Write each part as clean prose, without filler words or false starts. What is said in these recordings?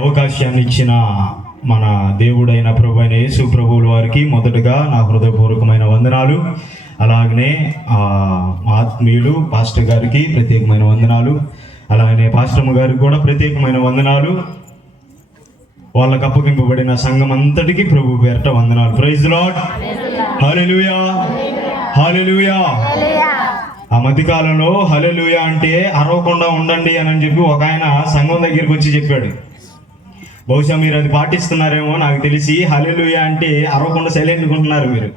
అవకాశాన్ని ఇచ్చిన మన దేవుడైన ప్రభు అయిన యేసు ప్రభువుల వారికి మొదటగా నా హృదయపూర్వకమైన వందనాలు. అలాగనే ఆత్మీయులు పాస్టర్ గారికి ప్రత్యేకమైన వందనాలు. అలాగనే పాస్టమ్మ గారికి కూడా ప్రత్యేకమైన వందనాలు. వాళ్ళకు అప్పగింపబడిన సంఘం అంతటికి ప్రభు పేరట వందనాలు. Praise lord. Hallelujah, hallelujah. ఆ మధ్యకాలంలో హల్లెలూయా అంటే అరవకుండా ఉండండి అని చెప్పి ఒక ఆయన సంఘం దగ్గరికి వచ్చి చెప్పాడు. బహుశా మీరు అది పాటిస్తున్నారేమో నాకు తెలిసి. హల్లెలూయా అంటే అరవకుండా సైలెంట్గా ఉంటున్నారు మీరు.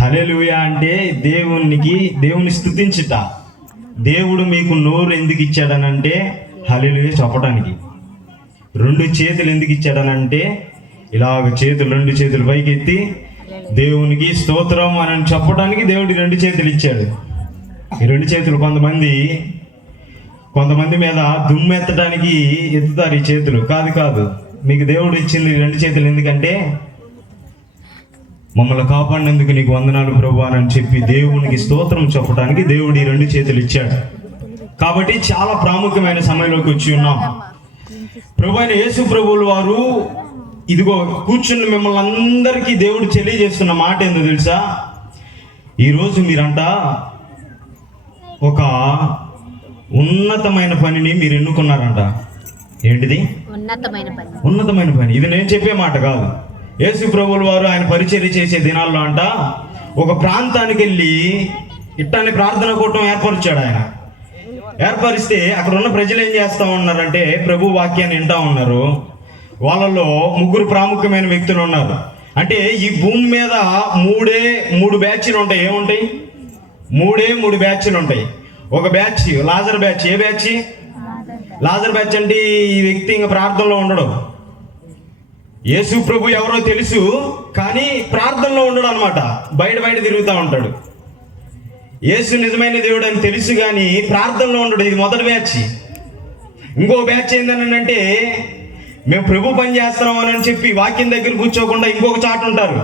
హల్లెలూయా అంటే దేవుని స్తుతించుట. దేవుడు మీకు నోరు ఎందుకు ఇచ్చాడనంటే హల్లెలూయా చెప్పడానికి. 2 చేతులు ఎందుకు ఇచ్చాడనంటే ఇలాగ రెండు చేతులు పైకి ఎత్తి దేవునికి స్తోత్రం అని చెప్పడానికి దేవుడు 2 చేతులు ఇచ్చాడు. ఈ 2 చేతులు కొంతమంది మీద దుమ్మెత్తడానికి ఎత్తుతారు ఈ చేతులు. కాదు, మీకు దేవుడు ఇచ్చింది 2 చేతులు. ఎందుకంటే మమ్మల్ని కాపాడినందుకు నీకు వందనాలు ప్రభు అని చెప్పి దేవునికి స్తోత్రం చెప్పడానికి దేవుడు ఈ 2 చేతులు ఇచ్చాడు. కాబట్టి చాలా ప్రాముఖ్యమైన సమయంలోకి వచ్చి ఉన్నాం. ప్రభు అయిన యేసు ప్రభువుల వారు ఇదిగో కూర్చున్న మిమ్మల్ని అందరికీ దేవుడు తెలియజేస్తున్న మాట ఏందో తెలుసా? ఈరోజు మీరంట ఒక ఉన్నతమైన పనిని మీరు ఎన్నుకున్నారంట. ఏంటిది? ఉన్నతమైన పని. ఇది నేను చెప్పే మాట కాదు. యేసు ప్రభువుల వారు ఆయన పరిచర్య చేసే దినాల్లో అంట ఒక ప్రాంతానికి వెళ్ళి ఇట్టాన్ని ప్రార్థన కూటం ఏర్పరిచాడు. ఆయన ఏర్పరిస్తే అక్కడ ఉన్న ప్రజలు ఏం చేస్తూ ఉన్నారంటే ప్రభు వాక్యాన్ని వింటా ఉన్నారు. వాళ్ళలో 3 ప్రాముఖ్యమైన వ్యక్తులు ఉన్నారు. అంటే ఈ భూమి మీద 3 బ్యాచ్లు ఉంటాయి. ఏముంటాయి? 3 బ్యాచ్లు ఉంటాయి. ఒక బ్యాచ్ లాజర్ బ్యాచ్. ఏ బ్యాచ్? లాజర్ బ్యాచ్ అంటే ఈ వ్యక్తి ఇంకా ప్రార్థనలో ఉండడు. యేసు ప్రభు ఎవరో తెలుసు, కానీ ప్రార్థనలో ఉండడు అనమాట. బయట తిరుగుతూ ఉంటాడు. యేసు నిజమైన దేవుడు అని తెలుసు కానీ ప్రార్థనలో ఉండడు. ఇది మొదటి బ్యాచ్. ఇంకో బ్యాచ్ ఏంటనంటే మేము ప్రభు పని చేస్తున్నాం అని చెప్పి వాక్యం దగ్గర కూర్చోకుండా ఇంకొక చాటు ఉంటారు.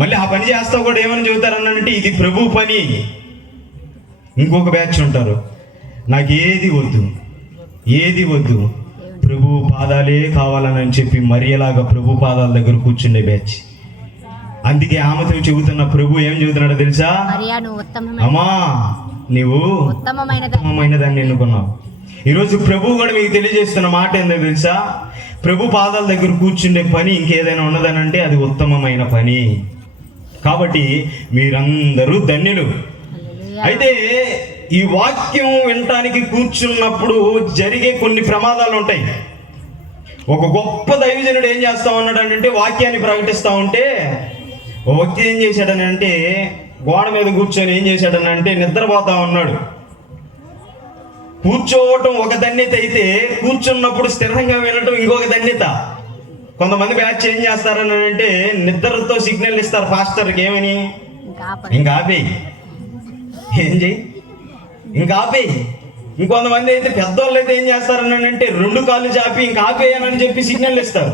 మళ్ళీ ఆ పని చేస్తా కూడా ఏమని చెబుతారనంటే ఇది ప్రభు పని. ఇంకొక బ్యాచ్ ఉంటారు, నాకు ఏది వద్దు ప్రభు పాదాలే కావాలని చెప్పి మరియలాగా ప్రభు పాదాల దగ్గర కూర్చుండే బ్యాచ్. అందుకే ఆమెతో చెబుతున్న ప్రభు ఏం చెబుతున్నాడో తెలుసా? అమ్మా నీవు ఉత్తమమైన దాన్ని ఎన్నుకున్నావు. ఈరోజు ప్రభు కూడా మీకు తెలియజేస్తున్న మాట ఏందో తెలుసా? ప్రభు పాదాల దగ్గర కూర్చుండే పని ఇంకేదైనా ఉన్నదనంటే అది ఉత్తమమైన పని. కాబట్టి మీరందరూ ధన్యులు. అయితే ఈ వాక్యం వినటానికి కూర్చున్నప్పుడు జరిగే కొన్ని ప్రమాదాలు ఉంటాయి. ఒక గొప్ప దైవజనుడు ఏం చేస్తా ఉన్నాడంటే వాక్యాన్ని ప్రకటిస్తూ ఉంటే ఒక వ్యక్తి ఏం చేశాడనంటే గోడ మీద కూర్చొని ఏం చేశాడనంటే నిద్రపోతా ఉన్నాడు. కూర్చోవటం ఒక ధన్యత అయితే కూర్చున్నప్పుడు స్థిరంగా వినటం ఇంకొక ధన్యత. కొంతమంది బ్యాచ్ ఏం చేస్తారని అంటే నిద్రతో సిగ్నల్ ఇస్తారు పాస్టర్కి. ఏమని? ఇంకా ఆపేయి, ఏం చెయ్యి, ఇంకా ఆపేయి. ఇంకొంతమంది అయితే పెద్దవాళ్ళు అయితే ఏం చేస్తారని అంటే 2 కాళ్ళు చాపి ఇంకా ఆపేయనని చెప్పి సిగ్నల్ ఇస్తారు.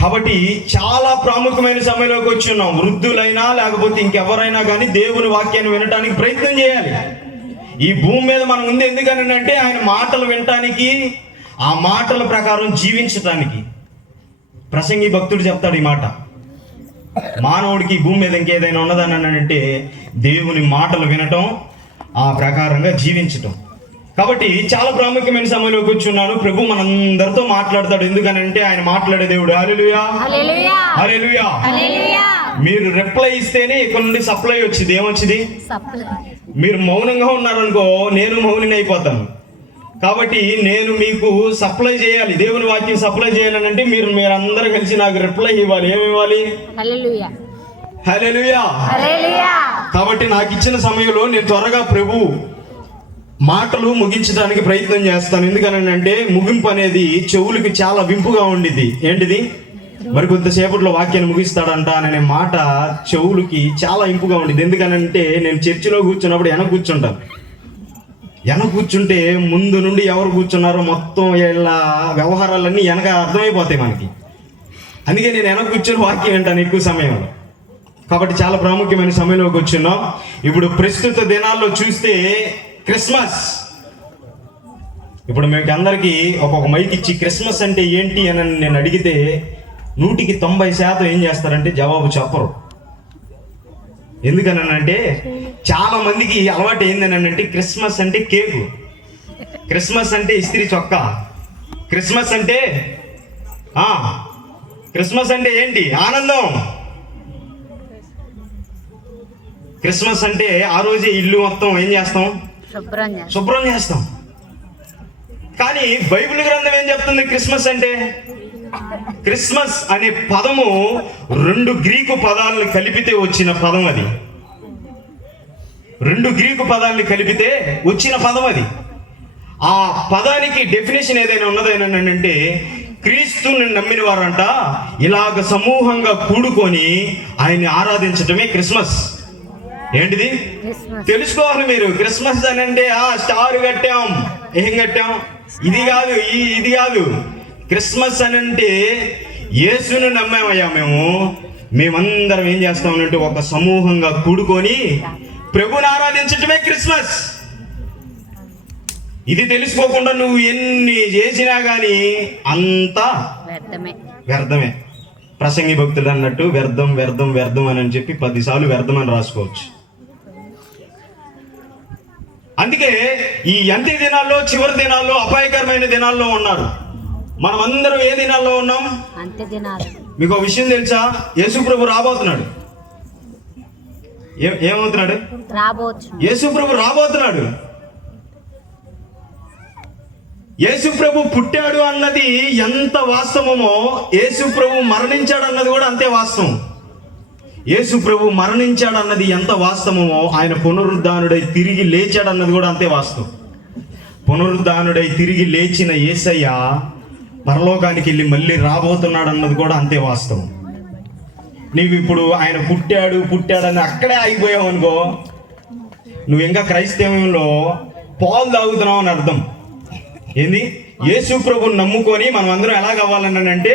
కాబట్టి చాలా ప్రాముఖ్యమైన సమయంలోకి వచ్చి ఉన్నాం. వృద్ధులైనా లేకపోతే ఇంకెవరైనా కానీ దేవుని వాక్యాన్ని వినటానికి ప్రయత్నం చేయాలి. ఈ భూమి మీద మనం ఉంది ఎందుకని అంటే ఆయన మాటలు వినటానికి, ఆ మాటల ప్రకారం జీవించటానికి. ప్రసంగి భక్తుడు చెప్తాడు ఈ మాట. మానవుడికి భూమి మీద ఇంకేదైనా ఉన్నదని అంటే దేవుని మాటలు వినటం, ఆ ప్రకారంగా జీవించటం. కాబట్టి చాలా ప్రాముఖ్యమైన సమయంలోకి వచ్చి ఉన్నాను. ప్రభు మనందరితో మాట్లాడతాడు. ఎందుకనంటే ఆయన మాట్లాడే దేవుడు. హల్లెలూయా, హల్లెలూయా. మీరు రిప్లై ఇస్తేనే ఇక్కడ నుండి సప్లై వచ్చింది. ఏమొచ్చింది? మీరు మౌనంగా ఉన్నారనుకో నేను మౌనిని అయిపోతాను. కాబట్టి నేను మీకు సప్లై చేయాలి, దేవుని వాక్యం సప్లై చేయాలంటే మీరందరూ కలిసి నాకు రిప్లై ఇవ్వాలి. ఏమి ఇవ్వాలి? హల్లెలూయా, హల్లెలూయా. కాబట్టి నాకు ఇచ్చిన సమయంలో నేను త్వరగా ప్రభు మాటలు ముగించడానికి ప్రయత్నం చేస్తాను. ఎందుకనంటే ముగింపు అనేది చెవులకి చాలా వింపుగా ఉండిద్ది. ఏంటిది? మరి కొంతసేపట్లో వాక్యాన్ని ముగిస్తాడంట అనే మాట చెవులకి చాలా ఇంపుగా ఉండిద్ది. ఎందుకనంటే నేను చర్చిలో కూర్చున్నప్పుడు వెనక కూర్చుంటే ముందు నుండి ఎవరు కూర్చున్నారో మొత్తం వీళ్ళ వ్యవహారాలన్నీ వెనక అర్థమైపోతాయి మనకి. అందుకే నేను వెనక కూర్చొని వాక్యం వింటాను ఎక్కువ సమయంలో. కాబట్టి చాలా ప్రాముఖ్యమైన సమయంలోకి వచ్చున్నాం. ఇప్పుడు ప్రస్తుత దినాల్లో చూస్తే క్రిస్మస్ ఇప్పుడు మీకు అందరికీ ఒక్కొక్క మైక్ ఇచ్చి క్రిస్మస్ అంటే ఏంటి అని నేను అడిగితే 100% ఏం చేస్తారంటే జవాబు చెప్పరు. ఎందుకనంటే చాలా మందికి అలవాటు ఏందనంటే క్రిస్మస్ అంటే కేకు, క్రిస్మస్ అంటే ఇస్త్రీ చొక్కా, క్రిస్మస్ అంటే క్రిస్మస్ అంటే ఏంటి? ఆనందం. క్రిస్మస్ అంటే ఆ రోజే ఇల్లు మొత్తం ఏం చేస్తాం? శుభ్రం చేస్తాం. కానీ బైబిల్ గ్రంథం ఏం చెప్తుంది? క్రిస్మస్ అంటే, క్రిస్మస్ అనే పదము 2 గ్రీకు పదాలను కలిపితే వచ్చిన పదం అది. 2 గ్రీకు పదాలను కలిపితే వచ్చిన పదం అది. ఆ పదానికి డెఫినేషన్ ఏదైనా ఉన్నదేనంటే, క్రీస్తుని నమ్మిన వారంట ఇలాగ సమూహంగా కూడుకొని ఆయన్ని ఆరాధించటమే క్రిస్మస్. ఏంటిది తెలుసుకోవాలి మీరు. క్రిస్మస్ అని అంటే స్టార్ కట్టాం, ఏం కట్టాం, ఇది కాదు, ఇది కాదు. క్రిస్మస్ అని అంటే యేసును నమ్మామయ్యా మేమందరం ఏం చేస్తామనంటే ఒక సమూహంగా కూడుకొని ప్రభుని ఆరాధించటమే క్రిస్మస్. ఇది తెలుసుకోకుండా నువ్వు ఎన్ని చేసినా కానీ అంతా వ్యర్థమే. ప్రసంగి భక్తుడు అన్నట్టు వ్యర్థం వ్యర్థం వ్యర్థం అని చెప్పి 10 సార్లు వ్యర్థం అని రాసుకోవచ్చు. అందుకే ఈ అంత్య దినాల్లో, చివరి దినాల్లో, అపాయకరమైన దినాల్లో ఉన్నారు. మనం అందరం ఏ దినాల్లో ఉన్నాం? మీకు ఒక విషయం తెలుసా? యేసు ప్రభు రాబోతున్నాడు. ఏమవుతున్నాడు? యేసు ప్రభు రాబోతున్నాడు. యేసు ప్రభు పుట్టాడు అన్నది ఎంత వాస్తవమో, యేసు ప్రభు మరణించాడు అన్నది కూడా అంతే వాస్తవం. యేసు ప్రభు మరణించాడు అన్నది ఎంత వాస్తవమో, ఆయన పునరుద్ధానుడై తిరిగి లేచాడు అన్నది కూడా అంతే వాస్తవం. పునరుద్ధానుడై తిరిగి లేచిన యేసయ్య పరలోకానికి వెళ్ళి మళ్ళీ రాబోతున్నాడు అన్నది కూడా అంతే వాస్తవం. నీవు ఇప్పుడు ఆయన పుట్టాడని అక్కడే ఆగిపోయావు అనుకో, నువ్వు ఇంకా క్రైస్తవంలో పాలు తాగుతున్నావు అని అర్థం. ఏంది? యేసు ప్రభుని నమ్ముకొని మనం అందరం ఎలాగవ్వాలని అంటే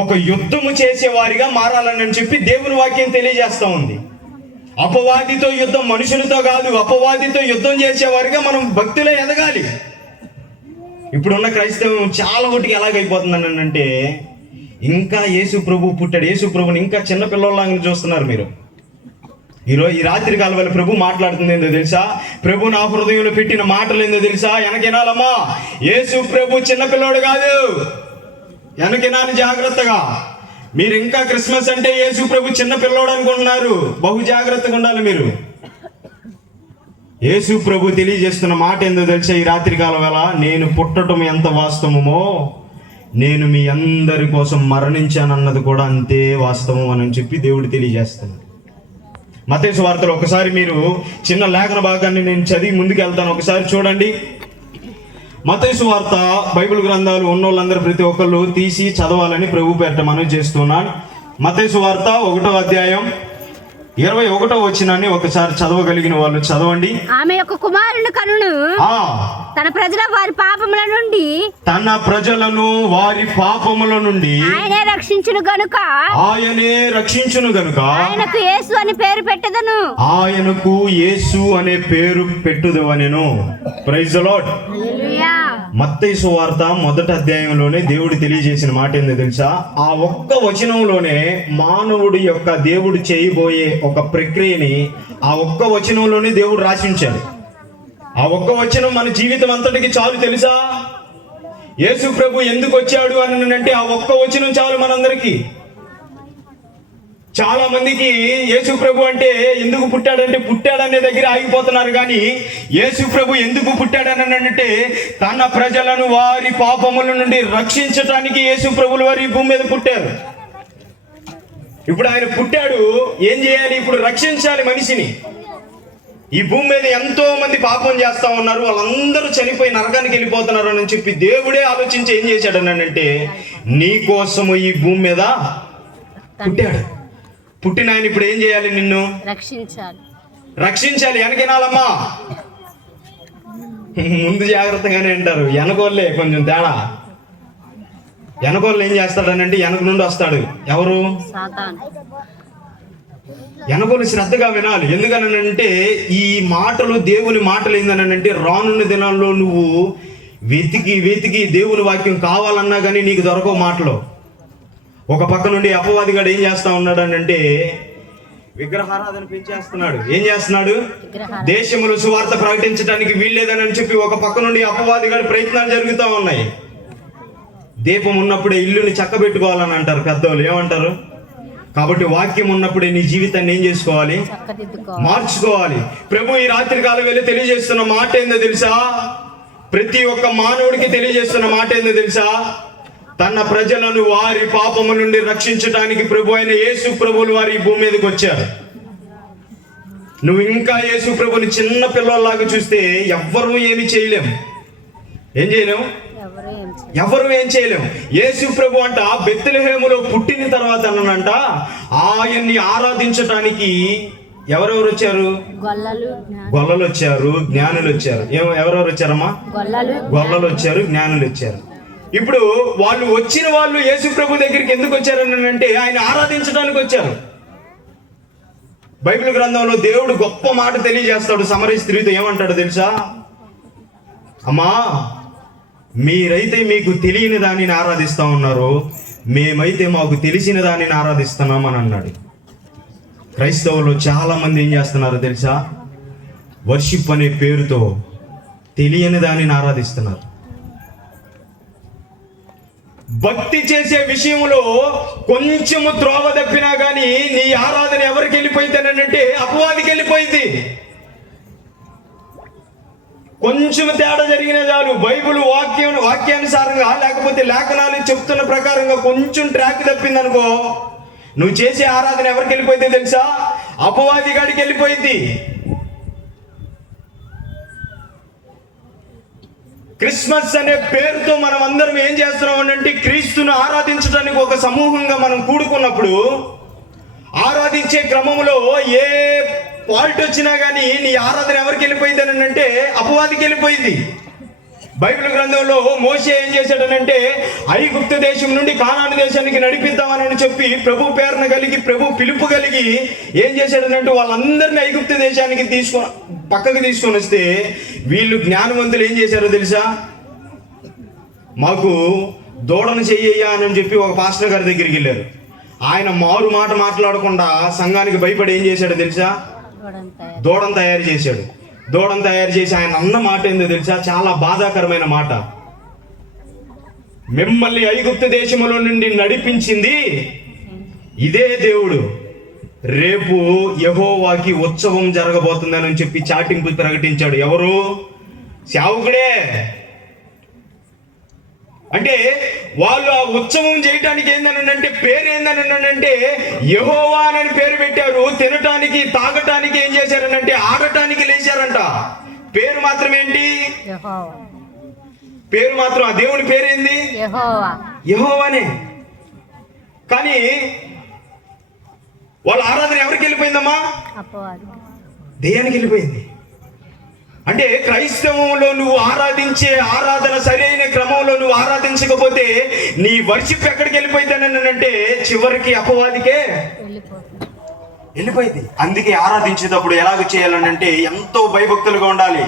ఒక యుద్ధము చేసేవారిగా మారాలని చెప్పి దేవుని వాక్యం తెలియజేస్తా ఉంది. అపవాదితో యుద్ధం, మనుషులతో కాదు, అపవాదితో యుద్ధం చేసేవారిగా మనం భక్తిలో ఎదగాలి. ఇప్పుడున్న క్రైస్తవం చాలా ఒకటికి ఎలాగైపోతుందని అంటే, ఇంకా యేసు ప్రభు పుట్టాడు, యేసు ప్రభుని ఇంకా చిన్న పిల్లల్లాగా చూస్తున్నారు మీరు. ఈ రాత్రి కాలం వల్ల ప్రభు మాట్లాడుతుంది ఏందో తెలుసా? ప్రభు నా హృదయంలో పెట్టిన మాటలు ఏందో తెలుసా? వెనకెనాలమ్మా, యేసు ప్రభు చిన్నపిల్లోడు కాదు, వెనకెనాలి జాగ్రత్తగా. మీరు ఇంకా క్రిస్మస్ అంటే యేసు ప్రభు చిన్న పిల్లోడు అనుకుంటున్నారు. బహు జాగ్రత్తగా ఉండాలి మీరు. యేసు ప్రభు తెలియజేస్తున్న మాట ఏందో తెలుసా? ఈ రాత్రి కాలం వేళ నేను పుట్టడం ఎంత వాస్తవమో, నేను మీ అందరి కోసం మరణించానన్నది కూడా అంతే వాస్తవం అని చెప్పి దేవుడు తెలియజేస్తున్నాడు. మత్తయి సువార్తలో ఒకసారి మీరు చిన్న లేఖన భాగాన్ని నేను చదివి ముందుకు వెళ్తాను, ఒకసారి చూడండి. మత్తయి సువార్త బైబిల్ గ్రంథాలు ఉన్నోళ్ళందరూ ప్రతి ఒక్కళ్ళు తీసి చదవాలని ప్రభు పేరిట మనవి చేస్తున్నాను. మత్తయి సువార్త 1వ అధ్యాయం 21వ వచనాన్ని ఒకసారి చదవగలిగిన వాళ్ళు చదవండి. ఆమె యొక్క కుమారుని కనును తన ప్రజలను వారి పాపముల నుండి ఆయనే రక్షించును గనుక ఆయనకు యేసు అనే పేరు పెట్టుదవనెను. Praise the lord. మత్తయి సువార్త 1వ అధ్యాయంలోనే దేవుడు తెలియజేసిన మాట ఏందో తెలుసా? ఆ ఒక్క వచనంలోనే మానవుడి యొక్క దేవుడు చేయబోయే ఒక ప్రక్రియని ఆ ఒక్క వచనంలోనే దేవుడు రాసించాడు. ఆ ఒక్క వచనం మన జీవితం అంతటికి చాలు తెలుసా? యేసు ప్రభు ఎందుకు వచ్చాడు అని అంటే ఆ ఒక్క వచనం చాలు మనందరికీ. చాలా మందికి యేసు ప్రభు అంటే ఎందుకు పుట్టాడంటే పుట్టాడనే దగ్గర ఆగిపోతున్నారు. కానీ యేసు ప్రభు ఎందుకు పుట్టాడని అంటే తన ప్రజలను వారి పాపముల నుండి రక్షించటానికి యేసు ప్రభులు వారి భూమి మీద పుట్టారు. ఇప్పుడు ఆయన పుట్టాడు, ఏం చేయాలి? ఇప్పుడు రక్షించాలి మనిషిని. ఈ భూమి మీద ఎంతో మంది పాపం చేస్తా ఉన్నారు, వాళ్ళందరూ చనిపోయి నరకానికి వెళ్ళిపోతున్నారు అని చెప్పి దేవుడే ఆలోచించి ఏం చేశాడు అని అంటే నీ కోసము ఈ భూమి మీద పుట్టాడు. పుట్టిన ఆయన ఇప్పుడు ఏం చేయాలి? నిన్ను రక్షించాలి. వెనకినాలమ్మా, ముందు జాగ్రత్తగానే అంటారు, వెనకోళ్ళే కొంచెం తేడా. వెనకోళ్ళు ఏం చేస్తాడనంటే వెనక నుండి వస్తాడు. ఎవరు? వెనకోళ్ళు శ్రద్ధగా వినాలి. ఎందుకనంటే ఈ మాటలు దేవుని మాటలు ఏందనంటే రానున్న దినాల్లో నువ్వు వెతికి వెతికి దేవుని వాక్యం కావాలన్నా కానీ నీకు దొరకవు మాటలు. ఒక పక్క నుండి అపవాదిగాడు ఏం చేస్తా ఉన్నాడు అంటే విగ్రహారాధన పెంచేస్తున్నాడు. ఏం చేస్తున్నాడు? దేశములు సువార్త ప్రకటించడానికి వీల్లేదని చెప్పి ఒక పక్క నుండి అపవాదిగాడు ప్రయత్నాలు జరుగుతూ ఉన్నాయి. దీపం ఉన్నప్పుడే ఇల్లుని చక్కబెట్టుకోవాలని అంటారు పెద్దవాళ్ళు. ఏమంటారు? కాబట్టి వాక్యం ఉన్నప్పుడే నీ జీవితాన్ని ఏం చేసుకోవాలి? మార్చుకోవాలి. ప్రభు ఈ రాత్రి కాలం వెళ్ళి తెలియజేస్తున్న మాట ఏందో తెలుసా? ప్రతి ఒక్క మానవుడికి తెలియజేస్తున్న మాట ఏందో తెలుసా? తన ప్రజలను వారి పాపము నుండి రక్షించడానికి ప్రభు అయిన యేసు ప్రభువులు వారి ఈ భూమి మీదకి వచ్చారు. నువ్వు ఇంకా యేసు ప్రభుని చిన్న పిల్లల్లాగా చూస్తే ఎవ్వరూ ఏమి చేయలేం. ఏం చేయలేము? ఎవరు ఏం చేయలేము. యేసు ప్రభు అంట బెత్లెహేములో పుట్టిన తర్వాత అనంట ఆయన్ని ఆరాధించటానికి ఎవరెవరు వచ్చారు? గొల్లలు వచ్చారు, జ్ఞానులు వచ్చారు. ఎవరెవరు వచ్చారమ్మా? గొల్లలు వచ్చారు, జ్ఞానులు వచ్చారు. ఇప్పుడు వాళ్ళు వచ్చిన వాళ్ళు యేసు ప్రభు దగ్గరికి ఎందుకు వచ్చారని అంటే ఆయన ఆరాధించడానికి వచ్చారు. బైబిల్ గ్రంథంలో దేవుడు గొప్ప మాట తెలియజేస్తాడు. సమరయ స్త్రీతో ఏమంటాడు తెలుసా? అమ్మా, మీరైతే మీకు తెలియని దానిని ఆరాధిస్తా ఉన్నారు, మేమైతే మాకు తెలిసిన దానిని ఆరాధిస్తున్నాం అని అన్నాడు. క్రైస్తవులు చాలా మంది ఏం చేస్తున్నారు తెలుసా? వర్షిప్ అనే పేరుతో తెలియని దానిని ఆరాధిస్తున్నారు. భక్తి చేసే విషయంలో కొంచెము త్రోవ తప్పినా కానీ నీ ఆరాధన ఎవరికి వెళ్ళిపోయిందనంటే అపవాదికి వెళ్ళిపోయింది. కొంచెం తేడా జరిగిన చాలు, బైబిల్ వాక్యానుసారంగా లేకపోతే లేఖనాలు చెప్తున్న ప్రకారంగా కొంచెం ట్రాక్ తప్పిందనుకో, నువ్వు చేసే ఆరాధన ఎవరికి వెళ్ళిపోయింది తెలుసా? అపవాది గాడికి వెళ్ళిపోయింది. క్రిస్మస్ అనే పేరుతో మనం అందరం ఏం చేస్తున్నాం అంటే క్రీస్తును ఆరాధించడానికి ఒక సమూహంగా మనం కూడుకున్నప్పుడు ఆరాధించే క్రమంలో ఏ ఫాల్ట్ వచ్చినా కానీ నీ ఆరాధన ఎవరికి వెళ్ళిపోయింది అని అంటే అపవాదికి వెళ్ళిపోయింది. బైబిల్ గ్రంథంలో మోషే ఏం చేశాడనంటే ఐగుప్తు దేశం నుండి కానాను దేశానికి నడిపిద్దామని చెప్పి ప్రభు ప్రేరణ కలిగి, ప్రభు పిలుపు కలిగి ఏం చేశాడనంటే వాళ్ళందరినీ ఐగుప్తు దేశానికి పక్కకు తీసుకొని వస్తే వీళ్ళు జ్ఞానవంతులు ఏం చేశారో తెలుసా? మాకు దూడను చెయ్యయ్యా అని చెప్పి ఒక పాస్టర్ గారి దగ్గరికి వెళ్ళారు. ఆయన మారు మాట మాట్లాడకుండా సంఘానికి భయపడి ఏం చేశాడో తెలుసా? దూడను తయారు చేశాడు. దూడను తయారు చేసి ఆయన అన్న మాట ఏందో తెలుసా? చాలా బాధాకరమైన మాట. మిమ్మల్ని ఐగుప్తు దేశములో నుండి నడిపించింది ఇదే దేవుడు, రేపు యెహోవాకి ఉత్సవం జరగబోతుందని చెప్పి చాటింపు ప్రకటించాడు. ఎవరు? సేవకుడే. అంటే వాళ్ళు ఆ ఉత్సవం చేయటానికి ఏందనంటే పేరు ఏందనంటే యెహోవా అని పేరు పెట్టారు. తినటానికి తాగటానికి ఏం చేశారనంటే ఆడటానికి లేచారంట. పేరు మాత్రం ఏంటి? పేరు మాత్రం ఆ దేవుని పేరేంది? యెహోవానే. కానీ వాళ్ళ ఆరాధన ఎవరికి వెళ్ళిపోయిందమ్మా? దెయ్యానికి వెళ్ళిపోయింది. అంటే క్రైస్తవంలో నువ్వు ఆరాధించే ఆరాధన సరైన క్రమంలో నువ్వు ఆరాధించకపోతే నీ వర్షిప్ ఎక్కడికి వెళ్ళిపోయిందనంటే చివరికి అపవాదికే వెళ్ళిపోయింది. అందుకే ఆరాధించేటప్పుడు ఎలాగ చేయాలనంటే ఎంతో భయభక్తులుగా ఉండాలి.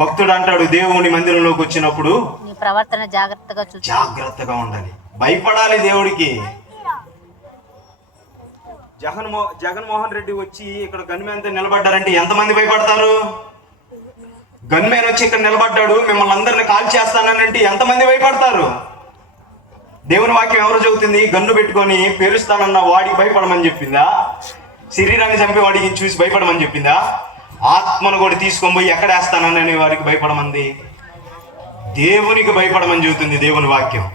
భక్తుడు అంటాడు దేవుని మందిరంలోకి వచ్చినప్పుడు ప్రవర్తన జాగ్రత్తగా ఉండాలి, భయపడాలి దేవుడికి. జగన్మోహన్ రెడ్డి వచ్చి ఇక్కడ గన్మ్యాన్తో నిలబడ్డారంటే ఎంతమంది భయపడతారు? గన్మ్యాన్ వచ్చి ఇక్కడ నిలబడ్డాడు, మిమ్మల్ని అందరిని కాల్ చేస్తానంటే ఎంతమంది భయపడతారు? దేవుని వాక్యం ఎవరు చెబుతుంది? గన్ను పెట్టుకొని పేరుస్తానన్న వాడికి భయపడమని చెప్పిందా? శరీరాన్ని చంపే వాడికి చూసి భయపడమని చెప్పిందా? ఆత్మను కూడా తీసుకొని పోయి ఎక్కడ వేస్తానని వాడికి భయపడమంది? దేవునికి భయపడమని చెబుతుంది దేవుని వాక్యం.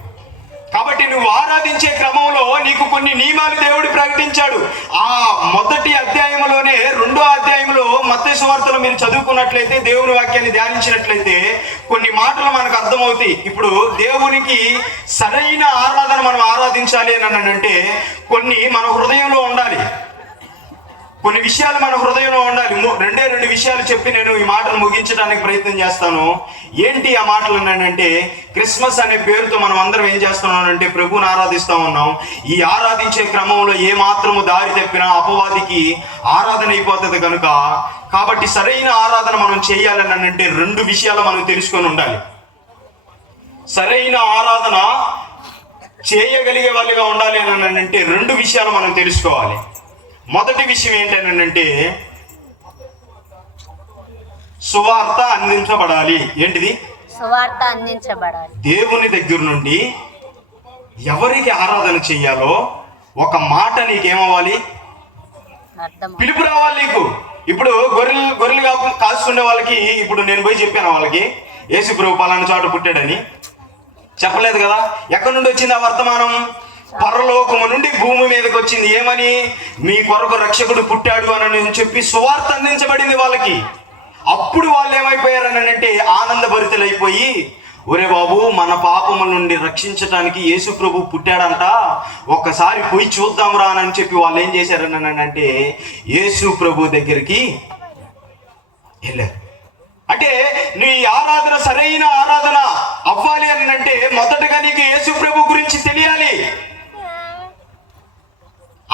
కాబట్టి నువ్వు ఆరాధించే క్రమంలో నీకు కొన్ని నియమాలు దేవుడు ప్రకటించాడు. ఆ మొదటి అధ్యాయంలోనే 2వ అధ్యాయంలో మత్తయి సువార్తలో మీరు చదువుకున్నట్లయితే, దేవుని వాక్యాన్ని ధ్యానించినట్లయితే కొన్ని మాటలు మనకు అర్థమవుతాయి. ఇప్పుడు దేవునికి సరైన ఆరాధన మనం ఆరాధించాలి అని అంటే కొన్ని మన హృదయంలో ఉండాలి, కొన్ని విషయాలు మన హృదయంలో ఉండాలి. రెండు విషయాలు చెప్పి నేను ఈ మాటను ముగించడానికి ప్రయత్నం చేస్తాను. ఏంటి ఆ మాటలు అంటే, క్రిస్మస్ అనే పేరుతో మనం అందరం ఏం చేస్తున్నాం అంటే ప్రభువుని ఆరాధిస్తూ ఉన్నాం. ఈ ఆరాధించే క్రమంలో ఏ మాత్రము దారి తప్పినా అపవాదికి ఆరాధన అయిపోతుంది కనుక, కాబట్టి సరైన ఆరాధన మనం చేయాలని అంటే 2 విషయాలు మనం తెలుసుకొని ఉండాలి. సరైన ఆరాధన చేయగలిగే వాళ్ళుగా ఉండాలి అని అంటే 2 విషయాలు మనం తెలుసుకోవాలి. మొదటి విషయం ఏంటనంటే సువార్త అందించబడాలి. ఏంటిది? సువార్త అందించబడాలి. దేవుని దగ్గర నుండి ఎవరికి ఆరాధన చెయ్యాలో ఒక మాట నీకేమవ్వాలి? అర్థం పిలుపు రావాలి నీకు. ఇప్పుడు గొర్రెలు కాసుకునే వాళ్ళకి ఇప్పుడు నేను పోయి చెప్పాను వాళ్ళకి యేసు ప్రభు పలానా చోట పుట్టాడని. చెప్పలేదు కదా. ఎక్కడి నుండి వచ్చింది ఆ వర్తమానం? పరలోకము నుండి భూమి మీదకి వచ్చింది. ఏమని? మీ కొరకు రక్షకుడు పుట్టాడు అని చెప్పి సువార్త అందించబడింది వాళ్ళకి. అప్పుడు వాళ్ళు ఏమైపోయారని అంటే ఆనందభరితులైపోయి, ఒరే బాబు, మన పాపముల నుండి రక్షించడానికి యేసు ప్రభు పుట్టాడంట, ఒక్కసారి పోయి చూద్దాం రా అని చెప్పి వాళ్ళు ఏం చేశారని అంటే యేసు ప్రభు దగ్గరికి వెళ్ళారు. అంటే నీ ఆరాధన సరైన ఆరాధన అవ్వాలి అని అంటే మొదటగా నీకు యేసు ప్రభు గురించి తెలియాలి.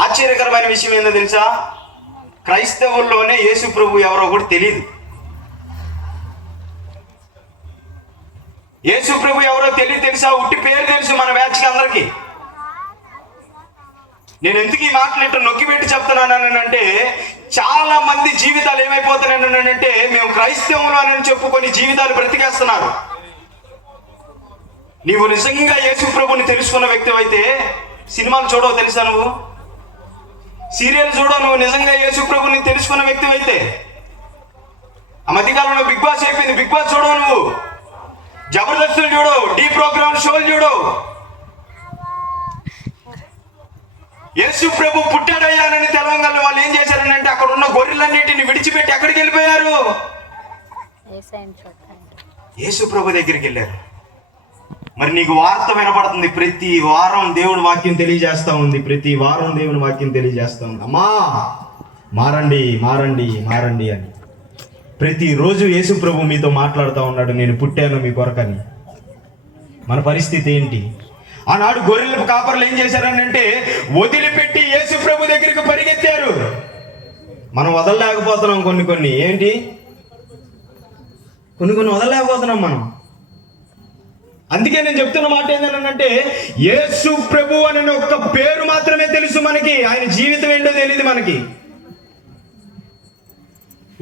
ఆశ్చర్యకరమైన విషయం ఏందో తెలుసా? క్రైస్తవుల్లోనే యేసు ప్రభు ఎవరో కూడా తెలియదు. యేసు ప్రభు ఎవరో తెలుసా? ఉట్టి పేరు తెలుసు మన బ్యాచ్కి అందరికి. నేను ఎందుకు ఈ మాటలు నొక్కి పెట్టి చెప్తున్నాను అంటే చాలా మంది జీవితాలు ఏమైపోతున్నాయంటే మేము క్రైస్తవులు అని చెప్పుకొని జీవితాలు బ్రతికేస్తున్నారు. నీవు నిజంగా యేసు ప్రభుని తెలుసుకున్న వ్యక్తి అయితే సినిమాలు చూడవు తెలుసా? నువ్వు సీరియల్ చూడవు. నువ్వు నిజంగా యేసు ప్రభుని తెలుసుకున్న వ్యక్తి అయితే ఆ మధ్యకాలంలో బిగ్ బాస్ అయిపోయింది. బిగ్ బాస్ చూడవు. నువ్వు జబర్దస్తులు చూడవు, డీ ప్రోగ్రామ్ షోలు చూడవు. యేసు ప్రభు పుట్టాడయ్యానని తెలంగాణ వాళ్ళు ఏం చేశారని అంటే అక్కడ ఉన్న గొర్రెలన్నిటిని విడిచిపెట్టి ఎక్కడికి వెళ్ళిపోయారు? యేసు ప్రభు దగ్గరికి వెళ్ళారు. మరి నీకు వార్త వినపడుతుంది. ప్రతి వారం దేవుని వాక్యం తెలియజేస్తా ఉంది. ప్రతి వారం దేవుని వాక్యం తెలియజేస్తా ఉంది, అమ్మా మారండి మారండి మారండి అని. ప్రతిరోజు యేసు ప్రభు మీతో మాట్లాడుతూ ఉన్నాడు, నేను పుట్టాను మీ కొరకని. మన పరిస్థితి ఏంటి? ఆనాడు గొర్రెల కాపర్లు ఏం చేశారని అంటే వదిలిపెట్టి యేసు ప్రభు దగ్గరికి పరిగెత్తారు. మనం వదలలేకపోతున్నాం. కొన్ని ఏంటి కొన్ని వదలలేకపోతున్నాం మనం. అందుకే నేను చెప్తున్న మాట ఏంటంటే యేసు ప్రభు అనే ఒక్క పేరు మాత్రమే తెలుసు మనకి. ఆయన జీవితం ఏంటో తెలియదు మనకి.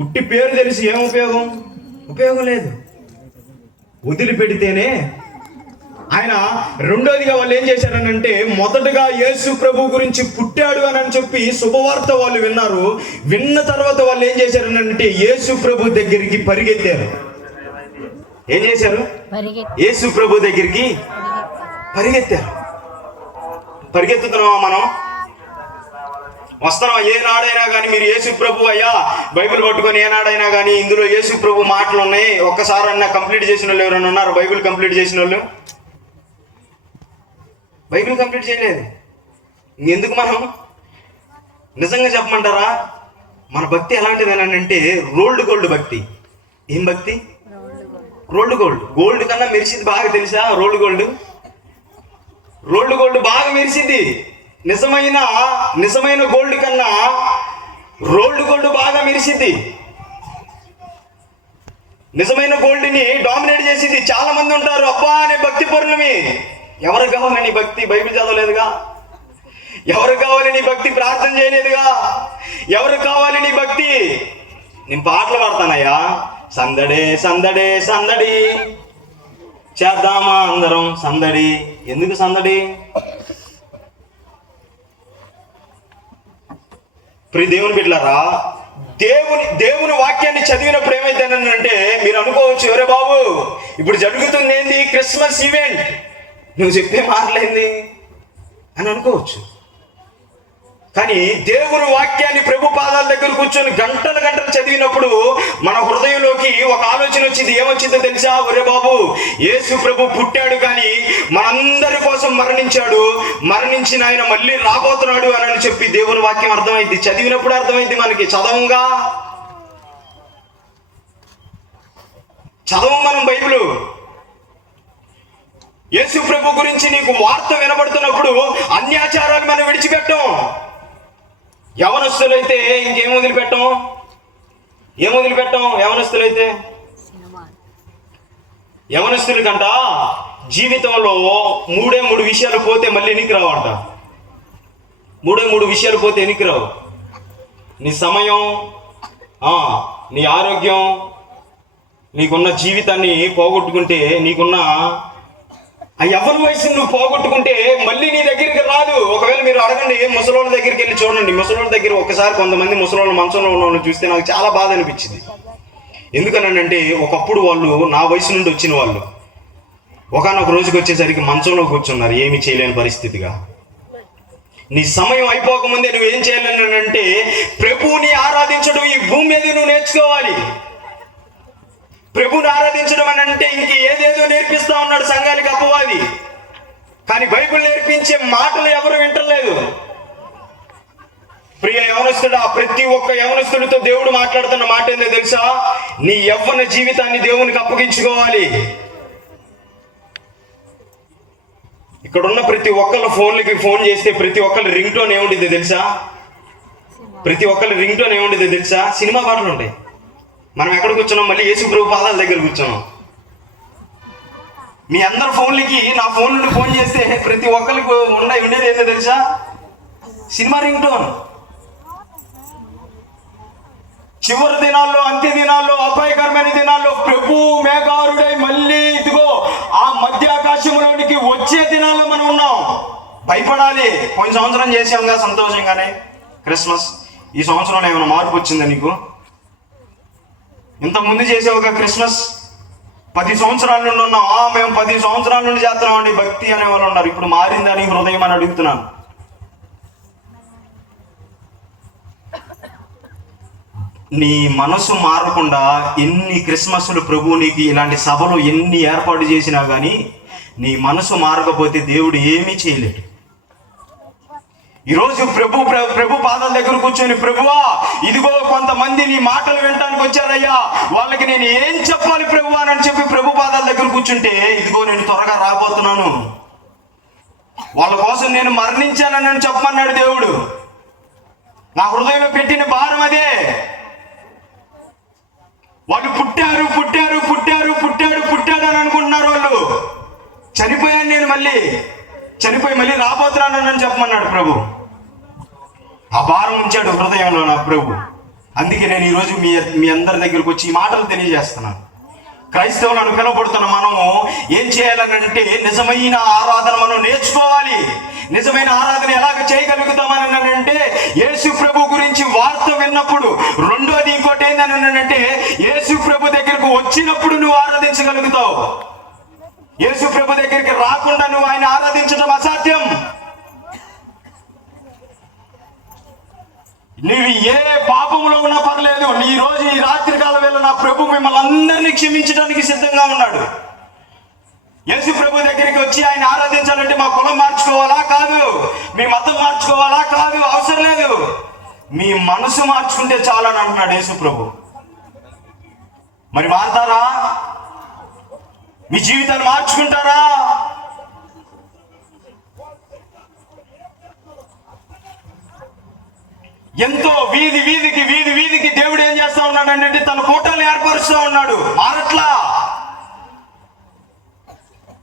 ఉట్టి పేరు తెలిసి ఏం ఉపయోగం లేదు. వదిలిపెడితేనే ఆయన. రెండోదిగా వాళ్ళు ఏం చేశారనంటే మొదటగా యేసు ప్రభు గురించి పుట్టాడు అని చెప్పి శుభవార్త వాళ్ళు విన్నారు. విన్న తర్వాత వాళ్ళు ఏం చేశారనంటే యేసు ప్రభు దగ్గరికి పరిగెత్తారు. ఏం చేశారు? యేసు ప్రభు దగ్గరికి పరిగెత్తారు. పరిగెత్తుతున్నామా మనం? వస్తున్నాం. ఏనాడైనా కానీ మీరు యేసు ప్రభు అయ్యా బైబిల్ పట్టుకొని ఏనాడైనా కానీ ఇందులో యేసు ప్రభు మాటలు ఉన్నాయి ఒక్కసారి అన్న కంప్లీట్ చేసిన వాళ్ళు ఎవరైనా ఉన్నారు? బైబిల్ కంప్లీట్ చేసిన వాళ్ళు? బైబిల్ కంప్లీట్ చేయలేదు. ఇంకెందుకు మనం? నిజంగా చెప్పమంటారా? మన భక్తి ఎలాంటిది అని అంటే రోల్డ్ గోల్డ్ భక్తి. ఏం భక్తి? Rolled gold. గోల్డ్ కన్నా మెరిసింది బాగా తెలుసా? రోల్డ్ గోల్డ్ బాగా మెరిసింది. నిజమైన గోల్డ్ కన్నా రోల్డ్ గోల్డ్ బాగా మెరిసింది. నిజమైన గోల్డ్ని డామినేట్ చేసింది. చాలా మంది ఉంటారు అబ్బా అనే భక్తి పరులమి. ఎవరు కావాలని భక్తి? బైబిల్ చదవలేదుగా. ఎవరు కావాలని భక్తి? ప్రార్థన చేయలేదుగా. ఎవరు కావాలని భక్తి? నేను పాటలు పాడతానయ్యా. సందడే సందడే సందడి చేద్దామా అందరం సందడి. ఎందుకు సందడి? ప్రియ దేవుని బిడ్డలారా, దేవుని వాక్యాన్ని చదివినప్పుడు ఏమైందనంటే మీరు అనుకోవచ్చు, ఎవరే బాబు ఇప్పుడు జరుగుతుంది ఏంది? క్రిస్మస్ ఈవెంట్, నువ్వు చెప్పే మాటలేంది అని అనుకోవచ్చు. కానీ దేవుని వాక్యాన్ని ప్రభు పాదాల దగ్గర కూర్చొని గంటలు చదివినప్పుడు మన హృదయంలోకి ఒక ఆలోచన వచ్చింది. ఏమొచ్చిందో తెలుసా? ఒరే బాబు, యేసు ప్రభు పుట్టాడు కానీ మనందరి కోసం మరణించాడు. మరణించిన ఆయన మళ్ళీ రాబోతున్నాడు అని చెప్పి దేవుని వాక్యం అర్థమైంది. చదివినప్పుడు అర్థమైంది మనకి. చదవం మనం బైబిల్. యేసు ప్రభు గురించి నీకు వార్త వినబడుతున్నప్పుడు అన్యాచారాలు మనం విడిచిపెట్టాం. యవనస్తులైతే ఇంకేం వదిలిపెట్టాం? యవనస్తులైతే యవనస్తుల కంట జీవితంలో మూడు విషయాలు పోతే మళ్ళీ ఎనికి రావంట. మూడు విషయాలు పోతే ఎనికి రావు. నీ సమయం, నీ ఆరోగ్యం, నీకున్న జీవితాన్ని పోగొట్టుకుంటే, నీకున్న ఆ యవ్వన వయసుని నువ్వు పోగొట్టుకుంటే మళ్ళీ నీ దగ్గరికి రాదు. ఒకవేళ మీరు అడగండి, ముసలోళ్ళ దగ్గరికి వెళ్ళి చూడండి. ముసలోళ్ళ దగ్గర ఒకసారి కొంతమంది ముసలోళ్ళ మంచంలో ఉన్న వాళ్ళని చూస్తే నాకు చాలా బాధ అనిపించింది. ఎందుకనంటే ఒకప్పుడు వాళ్ళు నా వయసు నుండి వచ్చిన వాళ్ళు ఒకానొక రోజుకి వచ్చేసరికి మంచంలో కూర్చున్నారు, ఏమీ చేయలేని పరిస్థితిగా. నీ సమయం అయిపోకముందే నువ్వేం చేయాలని అంటే ప్రభువుని ఆరాధించడం ఈ భూమి మీద నువ్వు నేర్చుకోవాలి. ప్రభువుని ఆరాధించడం అని అంటే ఇంక ఏదేదో నేర్పిస్తా ఉన్నాడు సంఘానికి అపవాది. కానీ బైబిల్ నేర్పించే మాటలు ఎవరు వింటలేదు. ప్రియ యవనస్తుడా, ప్రతి ఒక్క యవనస్తుడితో దేవుడు మాట్లాడుతున్న మాట ఏందో తెలుసా? నీ యవ్వన జీవితాన్ని దేవునికి అప్పగించుకోవాలి. ఇక్కడున్న ప్రతి ఒక్కళ్ళ ఫోన్లకి ఫోన్ చేస్తే ప్రతి ఒక్కళ్ళ రింగ్ టోన్ ఏముండిద్దో తెలుసా? సినిమా పాటలు ఉంటాయి. మనం ఎక్కడ కూర్చున్నాం? మళ్ళీ యేసు ప్రభు పాదాల దగ్గర కూర్చున్నాం. మీ అందరి ఫోన్లకి నా ఫోన్ నుండి ఫోన్ చేస్తే ప్రతి ఒక్కరికి ఉండేది ఏంటో తెలుసా? Cinema ring tone. చివరి దినాల్లో, అంత్య దినాల్లో, అపాయకరమైన దినాల్లో ప్రభు మేఘారుడై మళ్ళీ ఇదిగో ఆ మధ్యాకాశంలోనికి వచ్చే దినాల్లో మనం ఉన్నాం. భయపడాలి. పోయిన సంవత్సరం చేసాంగా సంతోషంగానే క్రిస్మస్. ఈ సంవత్సరంలో ఏమైనా మార్పు వచ్చిందా నీకు? ఇంతకుముందు చేసావుగా క్రిస్మస్. 10 సంవత్సరాల నుండి ఉన్నాం. మేము 10 సంవత్సరాల నుండి చేస్తున్నాం అండి భక్తి అనే వాళ్ళు ఉన్నారు. ఇప్పుడు మారిందని హృదయం అని అడుగుతున్నాను. నీ మనసు మారకుండా ఎన్ని క్రిస్మస్లు ప్రభు నీకు ఇలాంటి సభలు ఎన్ని ఏర్పాటు చేసినా కానీ నీ మనసు మారకపోతే దేవుడు ఏమీ చేయలేడు. ఈరోజు ప్రభు పాదాల దగ్గర కూర్చొని, ప్రభువా ఇదిగో కొంతమంది నీ మాటలు వినటానికి వచ్చారయ్యా, వాళ్ళకి నేను ఏం చెప్పాలి ప్రభు అని చెప్పి ప్రభు పాదాల దగ్గర కూర్చుంటే, ఇదిగో నేను త్వరగా రాబోతున్నాను, వాళ్ళ కోసం నేను మరణించానని చెప్పమన్నాడు దేవుడు. నా హృదయంలో పెట్టిన భారం అదే. వాళ్ళు పుట్టాడు అని అనుకుంటున్నారు. వాళ్ళు చనిపోయాను, నేను చనిపోయి మళ్ళీ రాబోతున్నానని చెప్పమన్నాడు ప్రభు. ఆ భారం ఉంచాడు హృదయంలో నా ప్రభు. అందుకే నేను ఈరోజు మీ అందరి దగ్గరకు వచ్చి ఈ మాటలు తెలియజేస్తున్నాను. క్రైస్తవులను పిలువబడుతున్న మనము ఏం చేయాలనంటే నిజమైన ఆరాధన మనం నేర్చుకోవాలి. నిజమైన ఆరాధన ఎలాగ చేయగలుగుతామని అంటే యేసు ప్రభు గురించి వార్త విన్నప్పుడు, రెండోది ఇంకోటి ఏంటంటే యేసు ప్రభు దగ్గరకు వచ్చినప్పుడు నువ్వు ఆరాధించగలుగుతావు. యేసు ప్రభు దగ్గరికి రాకుండా నువ్వు ఆయన ఆరాధించడం అసాధ్యం. నీవు ఏ పాపంలో ఉన్నా పర్లేదు, నీ రోజు ఈ రాత్రి కాల వేళ నా ప్రభు మిమ్మల్ని అందరినీ క్షమించడానికి సిద్ధంగా ఉన్నాడు. యేసు ప్రభు దగ్గరికి వచ్చి ఆయన ఆరాధించాలంటే మా కులం మార్చుకోవాలా? కాదు. మీ మతం మార్చుకోవాలా? కాదు. అవసరం లేదు. మీ మనసు మార్చుకుంటే చాలని అంటున్నాడు యేసు ప్రభు. మరి మారుతారా? మీ జీవితాన్ని మార్చుకుంటారా? ఎంతో వీధికి దేవుడు ఏం చేస్తా ఉన్నాడు అంటే తన కూటాలు ఏర్పరుస్తూ ఉన్నాడు.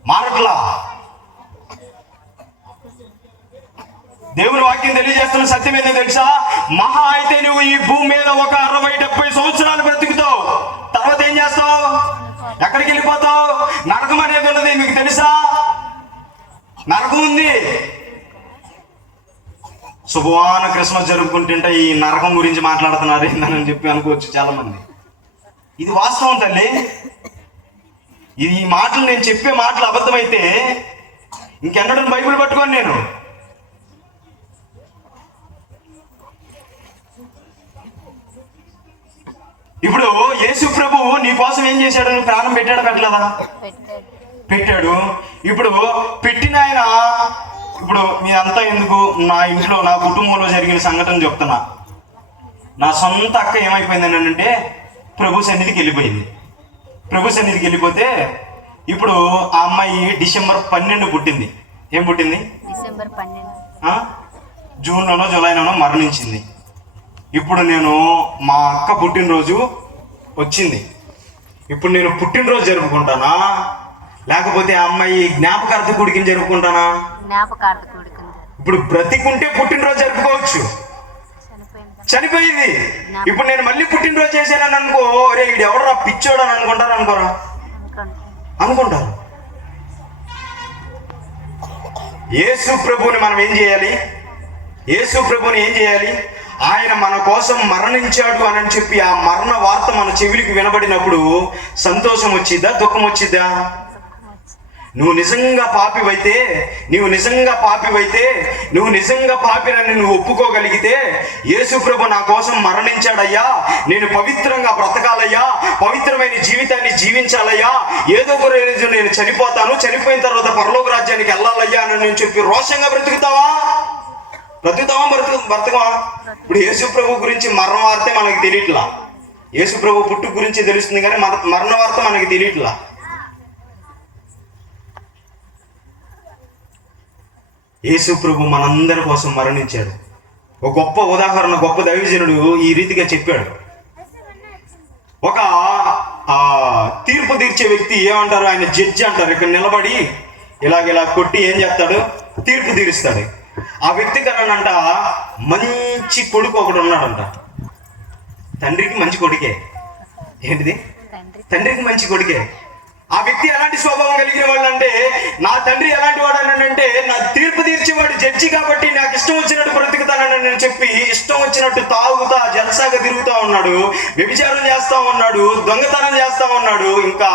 మారట్లా. దేవుని వాక్యం తెలియజేస్తున్న సత్యం ఏదో తెలుసా? మహా అయితే నువ్వు ఈ భూమి మీద ఒక 60-70 సంవత్సరాలు బ్రతుకుతావు. తర్వాత ఏం చేస్తావు? ఎక్కడికి వెళ్ళిపోతావు? నరకం అనేది ఉన్నది. మీకు తెలుసా? నరకం ఉంది. శుభవాన క్రిస్మస్ జరుపుకుంటుంటే ఈ నరకం గురించి మాట్లాడుతున్నారు ఏందని చెప్పి అనుకోవచ్చు చాలా మంది. ఇది వాస్తవం తల్లి. ఈ మాటలు నేను చెప్పే మాటలు అబద్ధమైతే ఇంకెన్నడూ బైబిల్ పట్టుకోను నేను. ఇప్పుడు యేసు ప్రభువు నీ కోసం ఏం చేశాడు? ప్రాణం పెట్టాడా? పెట్టలేదా? పెట్టాడు. ఇప్పుడు పెట్టిన ఆయన, ఇప్పుడు మీ అంతా ఎందుకు, నా ఇంట్లో నా కుటుంబంలో జరిగిన సంఘటన చెప్తున్నా. నా సొంత అక్క ఏమైపోయిందని అంటే ప్రభు సన్నిధికి వెళ్ళిపోయింది. ప్రభు సన్నిధికి వెళ్ళిపోతే ఇప్పుడు ఆ అమ్మాయి డిసెంబర్ 12 పుట్టింది. ఏం పుట్టింది? డిసెంబర్ 12. జూన్లోనో జూలైలోనో మరణించింది. ఇప్పుడు నేను మా అక్క పుట్టినరోజు వచ్చింది. ఇప్పుడు నేను పుట్టినరోజు జరుపుకుంటానా లేకపోతే ఆ అమ్మాయి జ్ఞాపకార్థ కూడికని జరుపుకుంటానా? జ్ఞాపకార్థ కూడుకుంది. ఇప్పుడు బ్రతికుంటే పుట్టినరోజు జరుపుకోవచ్చు, చనిపోయింది. ఇప్పుడు నేను మళ్ళీ పుట్టినరోజు చేశానని అనుకో, రే ఇది ఎవడరా పిచ్చోడు అని అనుకుంటారు అనుకోరా? అనుకుంటారు. యేసు ప్రభువుని మనం ఏం చేయాలి? యేసు ప్రభువుని ఏం చేయాలి? ఆయన మన కోసం మరణించాడు అని చెప్పి ఆ మరణ వార్త మన చెవులకు వినబడినప్పుడు సంతోషం వచ్చిద్దా, దుఃఖం వచ్చిద్దా? నువ్వు నిజంగా పాపివైతే, నువ్వు నిజంగా పాపినని నువ్వు ఒప్పుకోగలిగితే, యేసు ప్రభు నా కోసం మరణించాడయ్యా, నేను పవిత్రంగా బ్రతకాలయ్యా, పవిత్రమైన జీవితాన్ని జీవించాలయ్యా, ఏదో ఒక రోజు నేను చనిపోతాను, చనిపోయిన తర్వాత పరలోక రాజ్యానికి వెళ్ళాలయ్యా అని నేను చెప్పి రోషంగా బ్రతుకుతావా? బ్రతకవా? ఇప్పుడు యేసు ప్రభు గురించి మరణ వార్తే మనకి తెలియట్లా. యేసు ప్రభు పుట్టు గురించి తెలుస్తుంది కానీ మరణ వార్త మనకి తెలియట్లా. యేసు ప్రభు మనందరి కోసం మరణించాడు. ఒక గొప్ప ఉదాహరణ, గొప్ప దైవజనుడు ఈ రీతిగా చెప్పాడు. ఒక తీర్పు తీర్చే వ్యక్తి ఏమంటారు, ఆయన జడ్జి అంటారు, ఇక్కడ నిలబడి ఇలా కొట్టి ఏం చేస్తాడు, తీర్పు తీరుస్తాడు. ఆ వ్యక్తి కనంట మంచి కొడుకు ఒకడు ఉన్నాడంట. తండ్రికి మంచి కొడుకే. ఏంటిది? తండ్రికి మంచి కొడుకే. ఆ వ్యక్తి ఎలాంటి స్వభావం కలిగిన వాళ్ళు అంటే, నా తండ్రి ఎలాంటి వాడు అంటే, నా తీర్పు తీర్చేవాడు జడ్జి కాబట్టి నాకు ఇష్టం వచ్చినట్టు బ్రతుకుతానని చెప్పి ఇష్టం వచ్చినట్టు తాగుతా జలసాగా తిరుగుతూ ఉన్నాడు, వ్యభిచారం చేస్తూ ఉన్నాడు, దొంగతనం చేస్తూ ఉన్నాడు, ఇంకా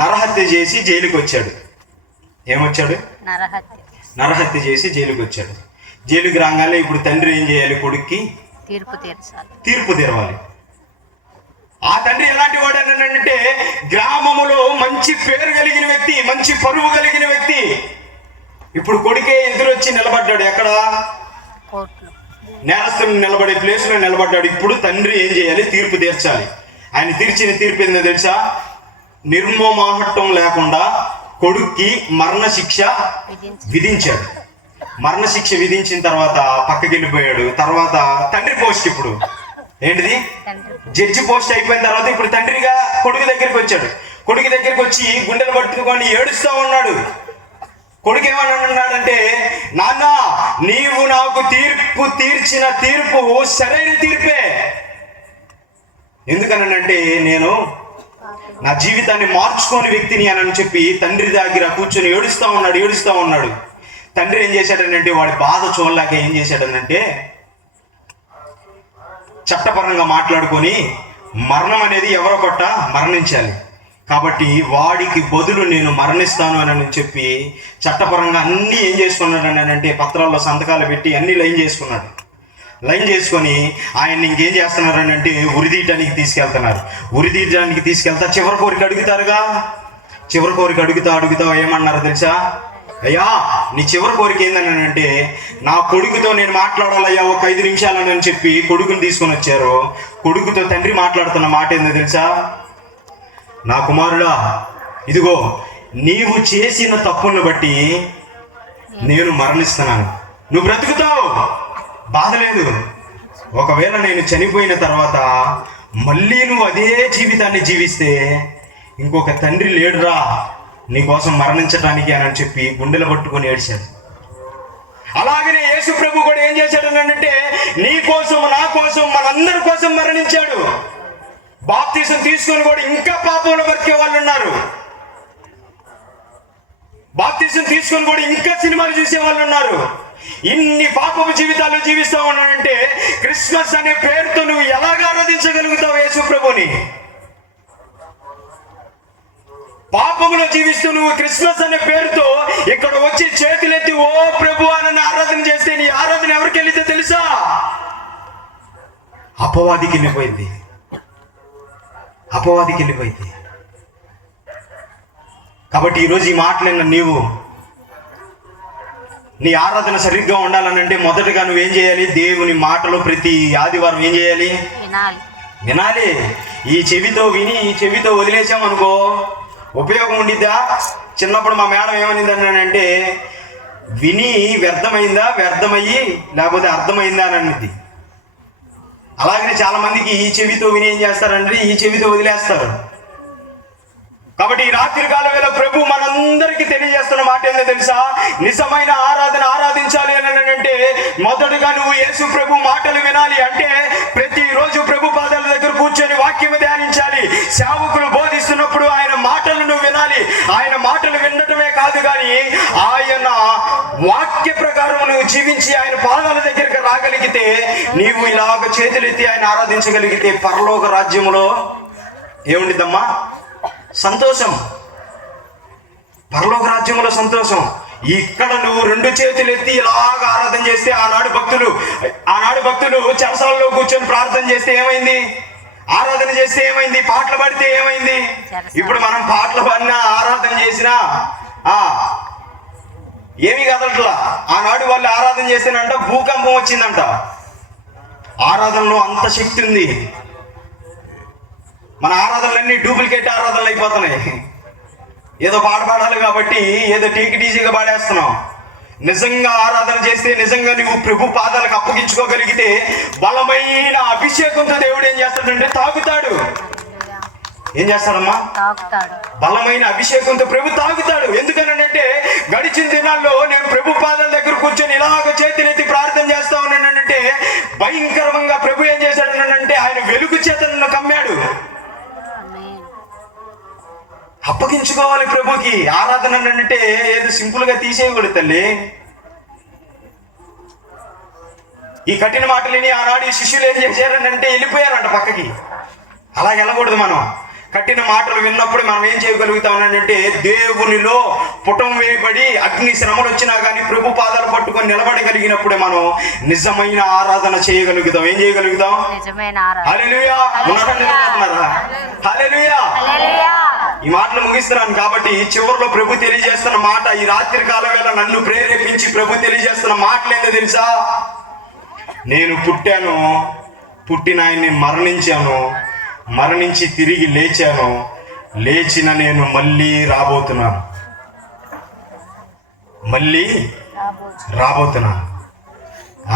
నరహత్య చేసి జైలుకి వచ్చాడు. ఏమొచ్చాడు? నరహత్య చేసి జైలుకి వచ్చాడు. జైలుకి రాగానే ఇప్పుడు తండ్రి ఏం చేయాలి? కొడుక్కి తీర్పు తీరవాలి. ఆ తండ్రి ఎలాంటి వాడు అంటే, గ్రామములో మంచి పేరు కలిగిన వ్యక్తి, మంచి పరువు కలిగిన వ్యక్తి. ఇప్పుడు కొడుకే ఎదురొచ్చి నిలబడ్డాడు. ఎక్కడ? నేరస్తులు నిలబడే ప్లేస్ లో నిలబడ్డాడు. ఇప్పుడు తండ్రి ఏం చేయాలి? తీర్పు తీర్చాలి. ఆయన తీర్చిన తీర్పు ఏందో తెలుసా? నిర్మోమాహట్టం లేకుండా కొడుక్కి మరణశిక్ష విధించాడు. మరణశిక్ష విధించిన తర్వాత పక్కకి వెళ్ళిపోయాడు. తర్వాత తండ్రి పోస్ట్ ఇప్పుడు ఏంటిది? జడ్జి పోస్ట్ అయిపోయిన తర్వాత ఇప్పుడు తండ్రిగా కొడుకు దగ్గరికి వచ్చాడు. కొడుకు దగ్గరికి వచ్చి గుండెలు పట్టుకొని ఏడుస్తూ ఉన్నాడు. కొడుకు ఏమని అన్నాడంటే, నాన్న నీవు నాకు తీర్పు తీర్చిన తీర్పు సరైన తీర్పే. ఎందుకనంటే నేను నా జీవితాన్ని మార్చుకోని వ్యక్తిని అని చెప్పి తండ్రి దగ్గర కూర్చొని ఏడుస్తూ ఉన్నాడు. తండ్రి ఏం చేశాడనంటే, వాడి బాధ చూడలేక ఏం చేశాడనంటే, చట్టపరంగా మాట్లాడుకొని మరణం అనేది ఎవరో కొట్ట మరణించాలి కాబట్టి వాడికి బదులు నేను మరణిస్తాను అని చెప్పి చట్టపరంగా అన్నీ ఏం చేసుకున్నాడు అంటే, పత్రాల్లో సంతకాలు పెట్టి అన్ని లైన్ చేసుకొని ఆయన్ని ఇంకేం చేస్తున్నారని అంటే ఉరిదీయటానికి తీసుకెళ్తా చివరి కోరిక అడుగుతారుగా. చివరి కోరిక అడుగుతా ఏమన్నారు తెలుసా? అయ్యా నీ చివరి కోరిక ఏందని అంటే, నా కొడుకుతో నేను మాట్లాడాలయ్యా ఒక 5 నిమిషాలని చెప్పి కొడుకుని తీసుకొని వచ్చారు. కొడుకుతో తండ్రి మాట్లాడుతున్న మాట ఏందో తెలుసా? నా కుమారుడా, ఇదిగో నీవు చేసిన తప్పులను బట్టి నేను మరణిస్తున్నాను. నువ్వు బ్రతుకుతావు, బాధ లేదు. ఒకవేళ నేను చనిపోయిన తర్వాత మళ్ళీ నువ్వు అదే జీవితాన్ని జీవిస్తే ఇంకొక తండ్రి లేడురా నీకోసం మరణించడానికి అని చెప్పి గుండెలు పట్టుకొని ఏడ్చాడు. అలాగనే యేసు ప్రభు కూడా ఏం చేశాడు అంటే, నీ కోసం నా కోసం మనందరి కోసం మరణించాడు. బాప్తీసం తీసుకొని కూడా ఇంకా పాపంలో బతికే వాళ్ళు ఉన్నారు. బాప్తీసం తీసుకొని కూడా ఇంకా సినిమాలు చూసే వాళ్ళు ఉన్నారు. ఇన్ని పాపపు జీవితాలు జీవిస్తా ఉన్నానంటే క్రిస్మస్ అనే పేరుతో నువ్వు ఎలాగ ఆరాధించగలుగుతావు యేసు ప్రభుని? పాపములో జీవిస్తూ నువ్వు క్రిస్మస్ అనే పేరుతో ఇక్కడ వచ్చి చేతులెత్తి ఓ ప్రభు అని ఆరాధన చేస్తే నీ ఆరాధన ఎవరికి వెళ్ళితే తెలుసా? అపవాదికి వెళ్ళిపోయింది. కాబట్టి ఈరోజు ఈ మాటలైన నీవు నీ ఆరాధన సరిగ్గా ఉండాలనంటే మొదటగా నువ్వేం చేయాలి? దేవుని మాటలు ప్రతి ఆదివారం ఏం చేయాలి? వినాలి. ఈ చెవితో విని ఈ చెవితో వదిలేసాం అనుకో ఉపయోగం ఉండిద్దా? చిన్నప్పుడు మా మేడం ఏమనిందని అంటే, విని వ్యర్థమయ్యి లేకపోతే అర్థమైందా అని అనిద్ది. అలాగనే చాలా మందికి ఈ చెవితో విని ఏం చేస్తారంటే ఈ చెవితో వదిలేస్తారు. కాబట్టి ఈ రాత్రి కాల వేళ ప్రభు మనందరికీ తెలియజేస్తున్న మాట ఏంటో తెలుసా? నిజమైన ఆరాధన ఆరాధించాలి అని అంటే మొదటగా నువ్వు యేసు ప్రభు మాటలు వినాలి. అంటే ప్రతిరోజు ప్రభు పాదాల దగ్గర కూర్చొని వాక్యము ధ్యానించాలి. సేవకులు బోధిస్తున్నప్పుడు ఆయన మాటలు నువ్వు వినాలి. ఆయన మాటలు వినటమే కాదు కానీ ఆయన వాక్య ప్రకారం నువ్వు జీవించి ఆయన పాదాల దగ్గరికి రాగలిగితే, నీవు ఇలాగ చేతులెత్తి ఆయన ఆరాధించగలిగితే పరలోక రాజ్యములో ఏముండిద్దమ్మా? సంతోషం. పరలోక రాజ్యంలో సంతోషం. ఇక్కడ నువ్వు రెండు చేతులు ఎత్తి ఇలాగ ఆరాధన చేస్తే, ఆనాడు భక్తులు చెరసాలలో కూర్చొని ప్రార్థన చేస్తే ఏమైంది? ఆరాధన చేస్తే ఏమైంది? పాటలు పాడితే ఏమైంది? ఇప్పుడు మనం పాటలు పాడినా ఆరాధన చేసినా ఏమీ కదలట్లా. ఆనాడు వాళ్ళు ఆరాధన చేస్తేనంట భూకంపం వచ్చిందంట. ఆరాధనలో అంత శక్తి ఉంది. మన ఆరాధనలన్నీ డూప్లికేట్ ఆరాధనలు అయిపోతున్నాయి. ఏదో పాట పాడాలి కాబట్టి ఏదో టీజీగా పాడేస్తున్నాం. నిజంగా ఆరాధన చేస్తే, నిజంగా నువ్వు ప్రభు పాదాలకు అప్పగించుకోగలిగితే బలమైన అభిషేకంతో దేవుడు ఏం చేస్తాడంటే తాగుతాడు. ఏం చేస్తాడమ్మా? బలమైన అభిషేకంతో ప్రభు తాగుతాడు. ఎందుకనంటే గడిచిన దినాల్లో నేను ప్రభు పాదాల దగ్గర కూర్చొని ఇలాగ చేతులెత్తి ప్రార్థన చేస్తా ఉన్నానంటే భయంకరంగా ప్రభు ఏం చేశాడనంటే ఆయన వెలుగు చేత నన్ను కమ్మాడు. అప్పగించుకోవాలి ప్రభుకి. ఆరాధన అంటే ఏదో సింపుల్ గా తీసేయకూడదు తల్లి. ఈ కఠిన మాటలని ఆనాడు శిష్యులు ఏం చేశారనంటే వెళ్ళిపోయారంట పక్కకి. అలాగే వెళ్ళకూడదు. మనం కఠిన మాటలు విన్నప్పుడు మనం ఏం చేయగలుగుతామనంటే దేవునిలో పుటం వేయబడి అగ్ని శ్రమలు వచ్చినా కానీ ప్రభు పాదాలు పట్టుకొని నిలబడగలిగినప్పుడే మనం నిజమైన ఆరాధన చేయగలుగుతాం. ఏం చేయగలుగుతాం? హల్లెలూయా. హల్లెలూయా. ఈ మాటలు ముగిస్తున్నాను కాబట్టి చివరిలో ప్రభు తెలియజేస్తున్న మాట, ఈ రాత్రి కాల వేళ నన్ను ప్రేరేపించి ప్రభు తెలియజేస్తున్న మాటలు ఏంటో తెలుసా? నేను పుట్టాను, పుట్టిన ఆయన్ని మరణించాను, మరణించి తిరిగి లేచాను, లేచిన నేను మళ్ళీ రాబోతున్నాను.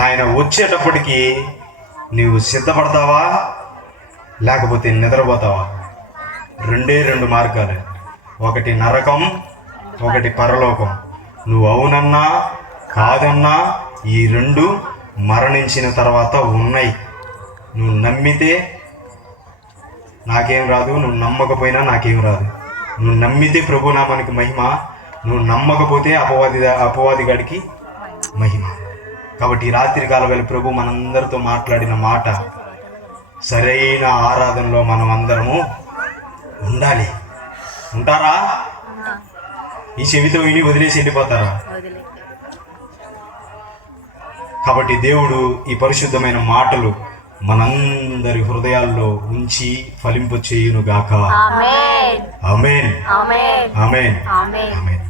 ఆయన వచ్చేటప్పటికి నీవు సిద్ధపడతావా లేకపోతే నిద్రపోతావా? రెండు మార్గాలు. ఒకటి నరకం, ఒకటి పరలోకం. నువ్వు అవునన్నా కాదన్నా ఈ రెండు మరణించిన తర్వాత ఉన్నాయి. నువ్వు నమ్మితే నాకేం రాదు, నువ్వు నమ్మకపోయినా నాకేం రాదు. నువ్వు నమ్మితే ప్రభు నామానికి మహిమ, నువ్వు నమ్మకపోతే అపవాది గడికి మహిమ. కాబట్టి ఈ రాత్రి కాల వేళ ప్రభు మనందరితో మాట్లాడిన మాట, సరైన ఆరాధనలో మనం అందరము ఉండాలి. ఉంటారా? ఈ చెవితో విని వదిలేసి వెళ్ళిపోతారా? కాబట్టి దేవుడు ఈ పరిశుద్ధమైన మాటలు మనందరి హృదయాల్లో ఉంచి ఫలింపు చేయును గాక. ఆమేన్. ఆమేన్. ఆమేన్. ఆమేన్. ఆమేన్.